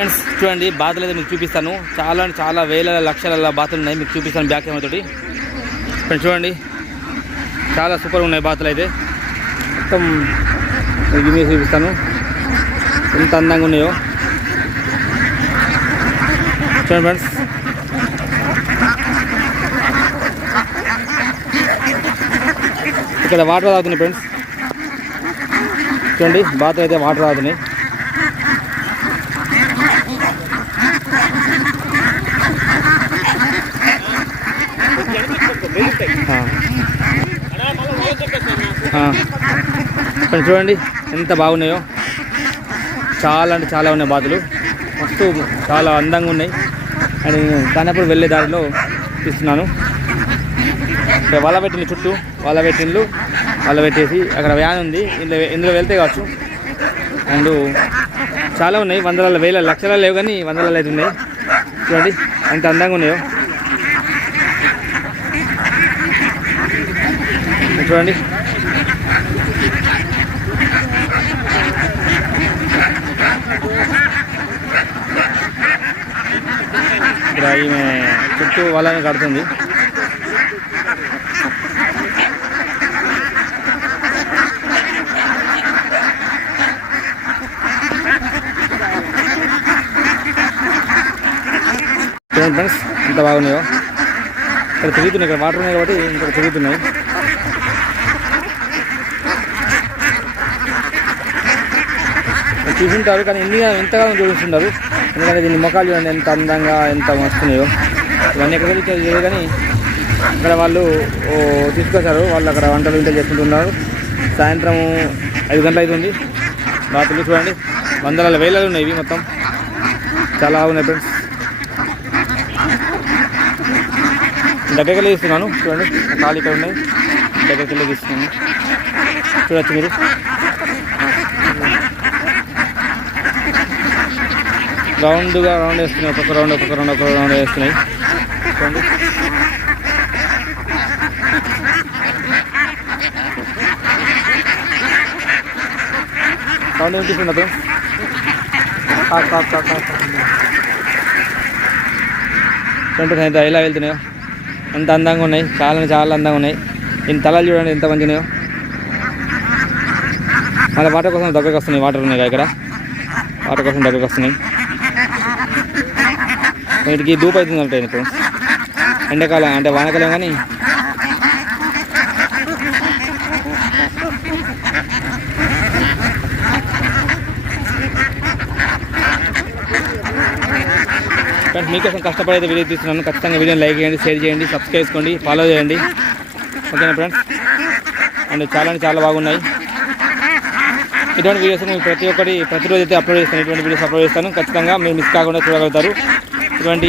Friends చూడండి బాతులు అయితే మీకు చూపిస్తాను. చాలా చాలా వేల లక్షల బాతులు ఉన్నాయి, మీకు చూపిస్తాను బ్యాక్ కెమెరా తోటి. ఫ్రెండ్స్ చూడండి చాలా సూపర్ ఉన్నాయి బాతులు అయితే. మొత్తం మీకు చూపిస్తాను ఎంత అందంగా ఉన్నాయో చూడండి ఫ్రెండ్స్. ఇక్కడ వాటర్ తాగుతున్నాయి ఫ్రెండ్స్. చూడండి బాతులు అయితే వాటర్ తాగుతున్నాయి. ఇక్కడ చూడండి ఎంత బాగున్నాయో, చాలా అంటే చాలా ఉన్నాయి బాతులు. మస్తు చాలా అందంగా ఉన్నాయి. అండ్ కానప్పుడు వెళ్ళే దారిలో తీస్తున్నాను. వల పెట్టింది, చుట్టూ వల పెట్టిండ్లు, వల పెట్టేసి అక్కడ వ్యాన్ ఉంది, ఇందులో వెళ్తే కావచ్చు. అండ్ చాలా ఉన్నాయి, వందల వేల లక్షల లేవు కానీ వందలలో అయితే ఉన్నాయి. చూడండి ఎంత అందంగా ఉన్నాయో చూడండి. ఇక్కడ ఈమె చుట్టూ వాళ్ళని కడుతుంది. చూడండి ఫ్రెండ్స్ ఎంత బాగున్నాయో. ఇక్కడ తిరుగుతున్నాయి, ఇక్కడ వాటర్ ఉన్నాయి కాబట్టి ఇక్కడ తిరుగుతున్నాయి. చూసుంటారు కానీ ఎంతగానో చూపిస్తుంటారు. ఎందుకంటే దీన్ని మొక్కలు చూడండి ఎంత అందంగా ఎంత వస్తున్నాయో. ఇవన్నీ ఎక్కడ తెలియదు కానీ అక్కడ వాళ్ళు తీసుకొచ్చారు. వాళ్ళు అక్కడ వంటలు ఇంటలు చేసుకుంటున్నారు. సాయంత్రం 5 గంటలు అవుతుంది. బాతులు చూడండి వందల వేలలో ఉన్నాయి, ఇవి మొత్తం చాలా ఉన్నాయి ఫ్రెండ్స్. దగ్గరికి వెళ్ళి తీస్తున్నాను చూడండి, ఖాళీ ఇక్కడ ఉన్నాయి, దగ్గరికి వెళ్ళి తీస్తున్నాను. చూడొచ్చు మీరు. రౌండ్గా రౌండ్ వేస్తున్నాయి, ఒక్కొక్క రౌండ్ వేస్తున్నాయి చూడండి. సౌండ్ వినిపిస్తుంది అప్పుడు. చూడండి ఎంత ఇలా వెళ్తున్నాయో, ఎంత అందంగా ఉన్నాయి, చాలా చాలా అందంగా ఉన్నాయి. దీని తలలు చూడండి ఎంత మంచిగా ఉన్నాయో. మళ్ళీ వాటర్ కోసం దగ్గరకు వస్తున్నాయి, వాటర్ ఉన్నాయి ఇక్కడ, వాటర్ కోసం దగ్గరకు వస్తున్నాయి. వీటికి దూపు అవుతుంది అంటే ఇప్పుడు ఎండాకాలం అంటే వానకాలం కానీ ఫ్రెండ్స్ మీకోసం కష్టపడైతే వీడియో తీస్తున్నాను. ఖచ్చితంగా వీడియోని లైక్ చేయండి, షేర్ చేయండి, సబ్స్క్రైబ్ చేసుకోండి, ఫాలో చేయండి. ఓకేనా ఫ్రెండ్స్. అండ్ చాలా చాలా బాగున్నాయి. ఇటువంటి వీడియోస్ మీకు ప్రతిరోజు అయితే అప్లోడ్ చేస్తాను. ఇటువంటి వీడియోస్ అప్లోడ్ చేస్తాను, ఖచ్చితంగా మీరు మిస్ కాకుండా చూడగలుగుతారు. ఇటువంటి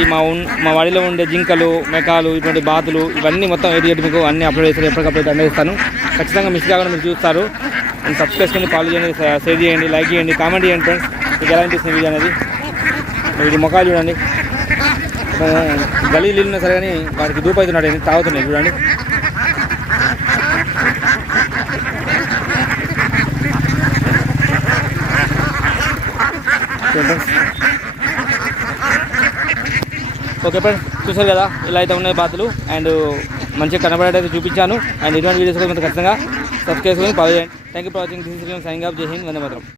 మా వాడిలో ఉండే జింకలు, మెకాలు, ఇటువంటి బాతులు ఇవన్నీ మొత్తం ఏది మీకు అన్నీ అప్లోడ్ చేస్తాను, ఎప్పటికప్పుడు అందిస్తాను. ఖచ్చితంగా మిస్ కాకుండా మీరు చూస్తారు. అండ్ సబ్స్క్రైబ్ చేసుకొని ఫాలో చేయండి, షేర్ చేయండి, లైక్ చేయండి, కామెంట్ చేయండి ఫ్రెండ్స్. మీకు ఎలా అనిపిస్తుంది వీడియో అనేది. వీటి ముఖాలు చూడండి, గలీ నీళ్ళు ఉన్నా సరే కానీ వాటికి దూపు అవుతున్నాడు, తాగుతున్నాయి చూడండి. ఓకే ఫ్రెండ్స్ చూసారు కదా ఇలా అయితే ఉన్నాయి బాతులు. అండ్ మంచిగా కనబడేటైతే చూపించాను. అండ్ ఇటువంటి వీడియోస్ కూడా ఖచ్చితంగా సబ్స్క్రైబ్ చేసుకొని ఫాలో చేయండి. Thank you for watching. This is signing off. జై హింద్, వందే మాతరం.